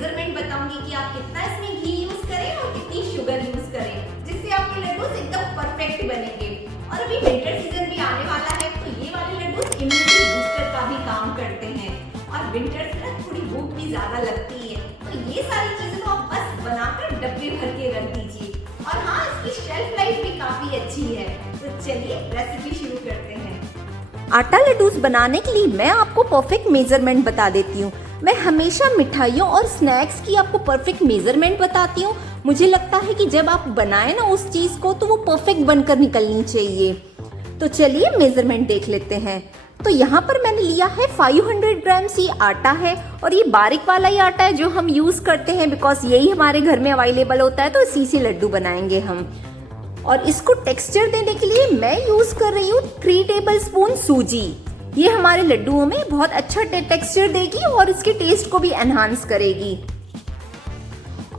Measurement बताऊंगी कि आप कितना इसमें घी यूज करें और कितनी शुगर यूज करें, जिससे आपके लड्डूस एकदम परफेक्ट बनेंगे। और अभी विंटर सीजन भी आने वाला है, तो ये वाले लड्डूस इम्यूनिटी बूस्टर का भी काम करते हैं। और विंटर में थोड़ी भूख भी ज्यादा लगती है, तो ये सारी चीजें को आप बस बनाकर डब्बे भर के रख दीजिए। और हाँ, इसकी शेल्फ लाइफ भी काफी अच्छी है। तो चलिए रेसिपी शुरू करते हैं। आटा लड्डूस बनाने के लिए मैं आपको परफेक्ट मेजरमेंट बता देती हूँ। मैं हमेशा मिठाइयों और स्नैक्स की आपको परफेक्ट मेजरमेंट बताती हूँ। मुझे लगता है कि जब आप बनाए ना उस चीज को, तो वो परफेक्ट बनकर निकलनी चाहिए। तो चलिए मेजरमेंट देख लेते हैं। तो यहाँ पर मैंने लिया है 500 ग्राम्स ये आटा है, और ये बारीक वाला ही आटा है जो हम यूज करते हैं, बिकॉज यही हमारे घर में अवेलेबल होता है, तो इसी से लड्डू बनाएंगे हम। और इसको टेक्सचर देने के लिए मैं यूज कर रही हूँ 3 टेबलस्पून सूजी। ये हमारे लड्डुओं में बहुत अच्छा टेक्सचर देगी और इसके टेस्ट को भी एनहांस करेगी।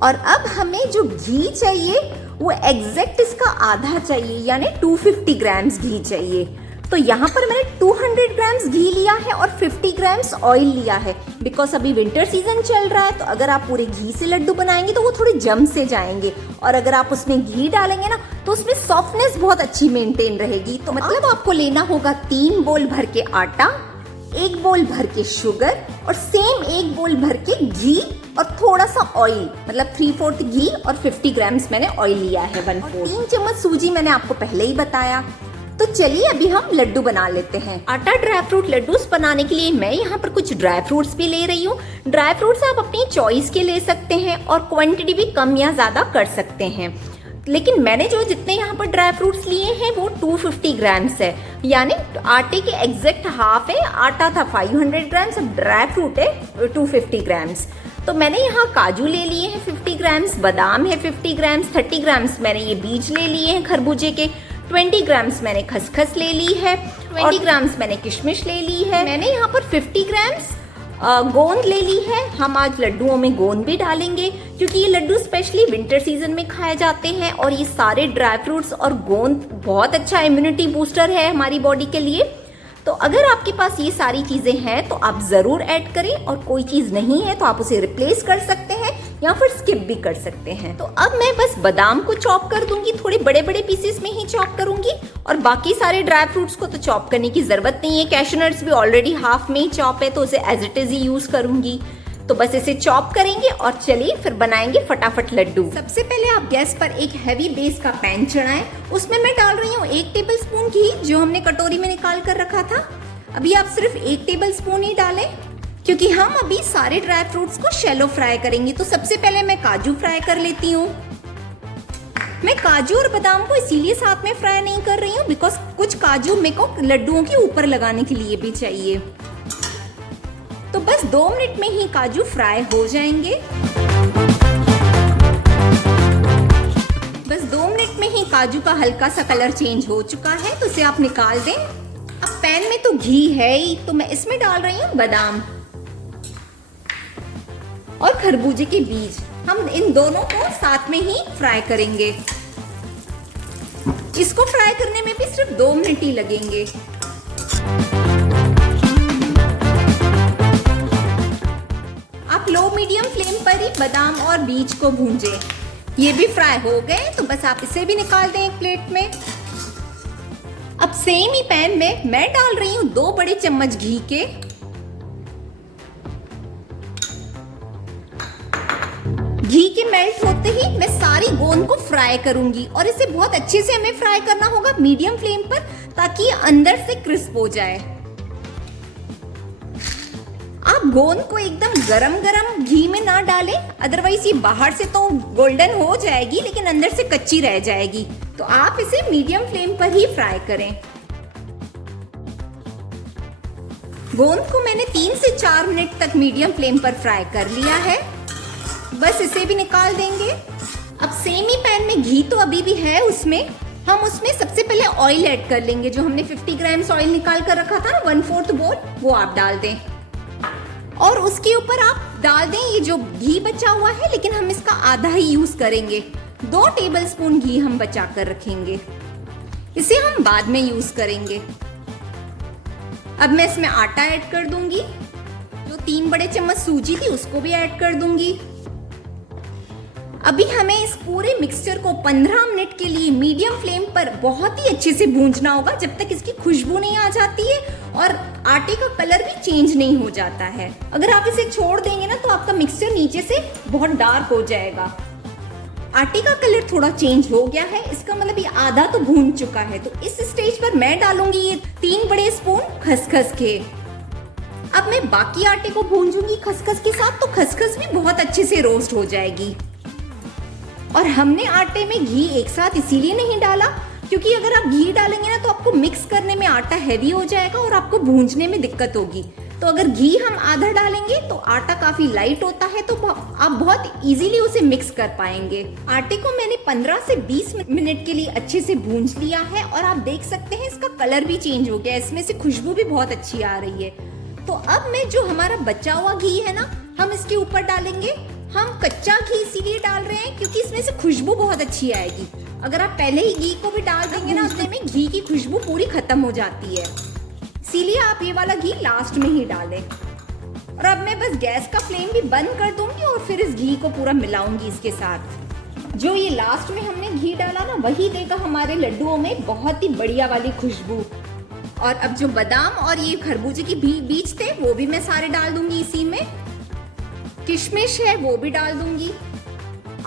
और अब हमें जो घी चाहिए वो एग्जैक्ट इसका आधा चाहिए, यानी 250 ग्राम्स घी चाहिए। तो यहाँ पर मैंने 200 ग्राम्स घी लिया है और 50 ग्राम्स ऑयल लिया है, बिकॉज अभी विंटर सीजन चल रहा है। तो अगर आप पूरे घी से लड्डू बनाएंगे तो वो थोड़े जम से जाएंगे, और अगर आप उसमें घी डालेंगे ना तो उसमें सॉफ्टनेस बहुत अच्छी मेंटेन रहेगी। तो मतलब आपको लेना होगा 3 बोल भर के आटा, 1 बोल भर के शुगर, और सेम 1 बोल भर के घी और थोड़ा सा ऑयल, मतलब 3/4 घी और 50 ग्राम्स मैंने ऑयल लिया है 1/4। 3 चम्मच सूजी मैंने आपको पहले ही बताया। तो चलिए अभी हम लड्डू बना लेते हैं। आटा ड्राई फ्रूट लड्डूस बनाने के लिए मैं यहाँ पर कुछ ड्राई फ्रूट्स भी ले रही हूँ। ड्राई फ्रूट्स आप अपनी चॉइस के ले सकते हैं, और क्वांटिटी भी कम या ज्यादा कर सकते हैं। लेकिन मैंने जो जितने यहाँ पर ड्राई फ्रूट्स लिए हैं वो 250 ग्राम्स है, यानी आटे के एग्जैक्ट हाफ है। आटा था 500 ग्राम्स, अब ड्राई फ्रूट है 250 ग्राम्स। तो मैंने यहाँ काजू ले लिए हैं 50 ग्राम्स, बादाम है 50 ग्राम्स, 30 ग्राम्स मैंने ये बीज ले लिए हैं खरबूजे के, 20 ग्राम्स मैंने खसखस ले ली है, 20 ग्राम्स मैंने किशमिश ले ली है। मैंने यहाँ पर 50 ग्राम्स गोंद ले ली है। हम आज लड्डुओं में गोंद भी डालेंगे, क्योंकि ये लड्डू स्पेशली विंटर सीजन में खाए जाते हैं। और ये सारे ड्राई फ्रूट्स और गोंद बहुत अच्छा इम्यूनिटी बूस्टर है हमारी बॉडी के लिए। तो अगर आपके पास ये सारी चीजें हैं तो आप जरूर ऐड करें, और कोई चीज नहीं है तो आप उसे रिप्लेस कर सकते हैं या फिर स्किप भी कर सकते हैं। तो अब मैं बस बादाम को चॉप कर दूंगी, थोड़े बड़े बड़े पीसेस में ही चॉप करूंगी, और बाकी सारे ड्राई फ्रूट्स को तो चॉप करने की जरूरत नहीं है। कैशू नट्स भी ऑलरेडी हाफ में ही चॉप है, तो उसे एज इट इज ही यूज करूंगी। तो बस इसे चॉप करेंगे और चलिए फिर बनाएंगे फटाफट लड्डू। सबसे पहले आप गैस पर एक हैवी बेस का पैन चढ़ाएं। उसमें मैं डाल रही हूँ 1 टेबलस्पून घी, जो हमने कटोरी में निकाल कर रखा था। अभी आप सिर्फ 1 टेबलस्पून ही डालें, क्योंकि हम अभी सारे ड्राई फ्रूट्स को शैलो फ्राई करेंगे। तो सबसे पहले मैं काजू फ्राई कर लेती हूँ। मैं काजू और बादाम को इसीलिए साथ में फ्राई नहीं कर रही हूँ, बिकॉज कुछ काजू मेरे को लड्डुओं के ऊपर लगाने के लिए भी चाहिए। तो बस 2 मिनट में ही काजू फ्राई हो जाएंगे। बस 2 मिनट में ही काजू का हल्का सा कलर चेंज हो चुका है, तो इसे आप निकाल दें। अब पैन में तो घी है ही, तो मैं इसमें डाल रही हूँ बादाम और खरबूजे के बीज। हम इन दोनों को साथ में ही फ्राई करेंगे। इसको फ्राई करने में भी सिर्फ 2 मिनट ही लगेंगे। आप लो मीडियम फ्लेम पर ही बादाम और बीज को भूंजें। ये भी फ्राई हो गए, तो बस आप इसे भी निकाल दें एक प्लेट में। अब सेम ही पैन में मैं डाल रही हूँ 2 बड़े चम्मच घी के। घी के मेल्ट होते ही मैं सारी गोंद को फ्राई करूंगी, और इसे बहुत अच्छे से हमें फ्राई करना होगा मीडियम फ्लेम पर, ताकि ये अंदर से क्रिस्प हो जाए। आप गोंद को एकदम गरम गरम घी में ना डालें, अदरवाइज ये बाहर से तो गोल्डन हो जाएगी लेकिन अंदर से कच्ची रह जाएगी। तो आप इसे मीडियम फ्लेम पर ही फ्राई करें। गोंद को मैंने 3 से 4 मिनट तक मीडियम फ्लेम पर फ्राई कर लिया है। बस इसे भी निकाल देंगे। अब सेम ही पैन में घी तो अभी भी है, उसमें हम उसमें सबसे पहले ऑयल ऐड कर लेंगे। जो हमने 50 ग्राम्स ऑयल निकाल कर रखा था ना, 1/4 बोल, वो आप डाल दें। और उसके ऊपर आप डाल दें ये जो घी बचा हुआ है, लेकिन हम इसका आधा ही यूज करेंगे। 2 टेबलस्पून घी हम बचा कर रखेंगे, इसे हम बाद में यूज करेंगे। अब मैं इसमें आटा ऐड कर दूंगी, जो 3 बड़े चम्मच सूजी थी उसको भी ऐड कर दूंगी। अभी हमें इस पूरे मिक्सचर को 15 मिनट के लिए मीडियम फ्लेम पर बहुत ही अच्छे से भूंजना होगा, जब तक इसकी खुशबू नहीं आ जाती है और आटे का कलर भी चेंज नहीं हो जाता है। अगर आप इसे छोड़ देंगे ना तो आपका मिक्सचर नीचे से बहुत डार्क हो जाएगा। आटे का कलर थोड़ा चेंज हो गया है, इसका मतलब ये आधा तो भून चुका है। तो इस स्टेज पर मैं डालूंगी ये 3 बड़े स्पून खसखस के। अब मैं बाकी आटे को भूंजूंगी खसखस के साथ, तो खसखस भी बहुत अच्छे से रोस्ट हो जाएगी। और हमने आटे में घी एक साथ इसीलिए नहीं डाला क्योंकि अगर आप घी डालेंगे ना तो आपको मिक्स करने में आटा हैवी हो जाएगा और आपको भूंजने में दिक्कत होगी। तो अगर घी हम आधा डालेंगे तो आटा काफी लाइट होता है, तो आप बहुत इजीली उसे मिक्स कर पाएंगे। आटे को मैंने 15 से 20 मिनट के लिए अच्छे से भूंज लिया है और आप देख सकते हैं इसका कलर भी चेंज हो गया है, इसमें से खुशबू भी बहुत अच्छी आ रही है। तो अब मैं जो हमारा बचा हुआ घी है ना, हम इसके ऊपर डालेंगे। हम कच्चा घी इसीलिए डाल रहे हैं क्योंकि इसमें से खुशबू बहुत अच्छी आएगी। अगर आप पहले ही घी को भी डाल देंगे ना, उसमें घी की खुशबू पूरी खत्म हो जाती है, इसीलिए आप ये वाला घी लास्ट में ही डालें। और अब मैं बस गैस का फ्लेम भी बंद कर दूंगी और फिर इस घी को पूरा मिलाऊंगी इसके साथ। जो ये लास्ट में हमने घी डाला ना, वही देगा हमारे लड्डुओं में बहुत ही बढ़िया वाली खुशबू। और अब जो बादाम और ये खरबूजे के बीज थे वो भी मैं सारे डाल दूंगी इसी में। किशमिश है वो भी डाल दूंगी।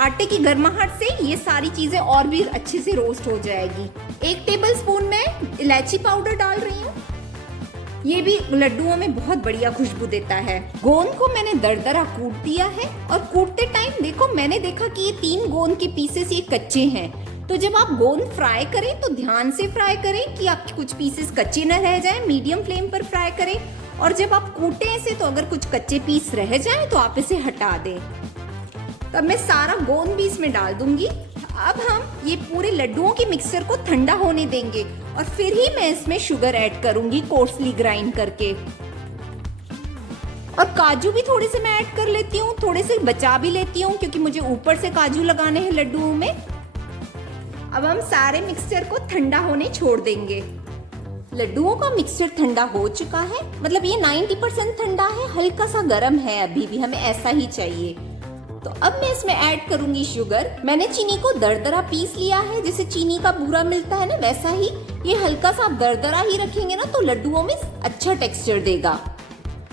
आटे की गर्माहट से ये सारी चीजें और भी अच्छे से रोस्ट हो जाएगी। 1 टेबलस्पून में इलायची पाउडर डाल रही हूँ, ये भी लड्डुओं में बहुत बढ़िया खुशबू देता है। गोंद को मैंने दरदरा कूट दिया है और कूटते टाइम देखो मैंने देखा कि ये 3 गोंद के पीसेस ये कच्चे हैं। तो जब आप गोंद फ्राई करें तो ध्यान से फ्राई करें कि आपके कुछ पीसेस कच्चे न रह जाएं, मीडियम फ्लेम पर फ्राई करें। और जब आप कूटें इसे तो अगर कुछ कच्चे पीस रह जाएं तो आप इसे हटा दें। तब मैं सारा गोंद भी इसमें डाल दूंगी। अब हम ये पूरे लड्डुओं के मिक्सचर को ठंडा होने देंगे और फिर ही मैं इसमें शुगर ऐड करूंगी कोर्सली ग्राइंड करके। और काजू भी थोड़े से मैं ऐड कर लेती हूँ, थोड़े से बचा भी लेती हूँ क्योंकि मुझे ऊपर से काजू लगाने हैं लड्डुओं में। अब हम सारे मिक्सचर को ठंडा होने छोड़ देंगे। लड्डुओं का मिक्सचर ठंडा हो चुका है, मतलब ये 90% ठंडा है, हल्का सा गर्म है अभी भी, हमें ऐसा ही चाहिए। तो अब मैं इसमें ऐड करूंगी शुगर। मैंने चीनी को दरदरा पीस लिया है, जैसे चीनी का बूरा मिलता है ना वैसा ही। ये हल्का सा दरदरा ही रखेंगे ना तो लड्डुओं में अच्छा टेक्सचर देगा।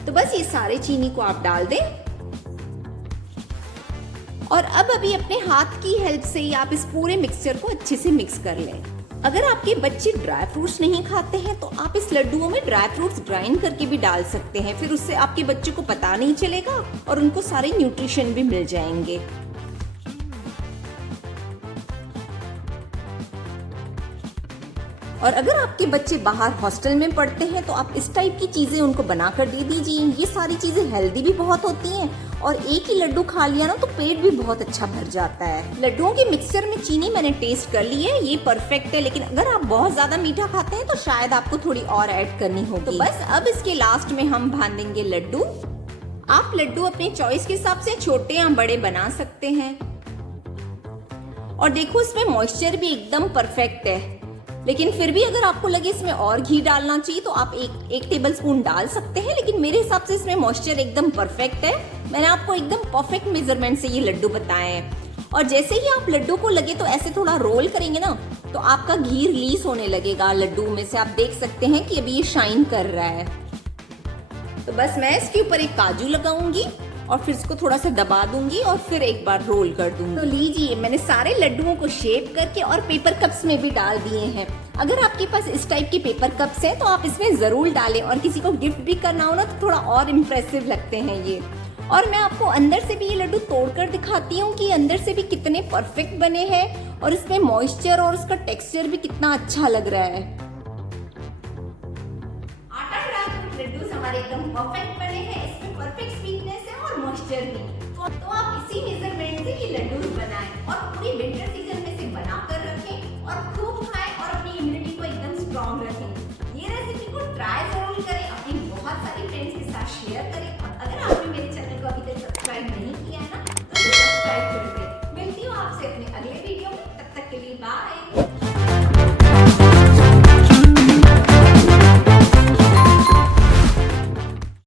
तो बस ये सारे चीनी को आप डाल दें और अब अभी अपने हाथ की हेल्प से ही आप इस पूरे मिक्सचर को अच्छे से मिक्स कर लें। अगर आपके बच्चे ड्राई फ्रूट्स नहीं खाते हैं तो आप इस लड्डुओं में ड्राई फ्रूट्स ग्राइंड करके भी डाल सकते हैं, फिर उससे आपके बच्चे को पता नहीं चलेगा और उनको सारे न्यूट्रिशन भी मिल जाएंगे। और अगर आपके बच्चे बाहर हॉस्टल में पढ़ते हैं तो आप इस टाइप की चीजें उनको बनाकर दे दीजिए। ये सारी चीजें हेल्दी भी बहुत होती हैं और एक ही लड्डू खा लिया ना तो पेट भी बहुत अच्छा भर जाता है। लड्डुओं के मिक्सचर में चीनी मैंने टेस्ट कर ली है, ये परफेक्ट है, लेकिन अगर आप बहुत ज्यादा मीठा खाते हैं तो शायद आपको थोड़ी और ऐड करनी होगी। तो बस अब इसके लास्ट में हम बांधेंगे लड्डू। आप लड्डू अपने चॉइस के हिसाब से छोटे या बड़े बना सकते हैं। और देखो इसमें मॉइस्चर भी एकदम परफेक्ट है, लेकिन फिर भी अगर आपको लगे इसमें और घी डालना चाहिए तो आप एक टेबलस्पून डाल सकते हैं, लेकिन मेरे हिसाब से इसमें मॉइस्चर एकदम परफेक्ट है। मैंने आपको एकदम परफेक्ट मेजरमेंट से ये लड्डू बताए हैं। और जैसे ही आप लड्डू को लगे तो ऐसे थोड़ा रोल करेंगे ना तो आपका घी रिलीज होने लगेगा लड्डू में से। आप देख सकते हैं कि अभी ये शाइन कर रहा है। तो बस मैं इसके ऊपर एक काजू लगाऊंगी और फिर इसको थोड़ा सा दबा दूंगी और फिर एक बार रोल कर दूंगी। तो लीजिए मैंने सारे लड्डुओं को शेप करके और पेपर कप्स में भी डाल दिए हैं। अगर आपके पास इस टाइप के पेपर कप्स हैं तो आप इसमें जरूर डालें और किसी को गिफ्ट भी करना हो ना तो थोड़ा और इम्प्रेसिव लगते हैं ये। और मैं आपको अंदर से भी ये लड्डू तोड़कर दिखाती हूँ कि अंदर से भी कितने परफेक्ट बने हैं और इसमें मॉइस्चर और उसका टेक्सचर भी कितना अच्छा लग रहा है। आटा ड्राई फ्रूट लड्डू हमारे एकदम परफेक्ट बने हैं, इसमें परफेक्ट स्वीटनेस है और मॉइस्चर भी।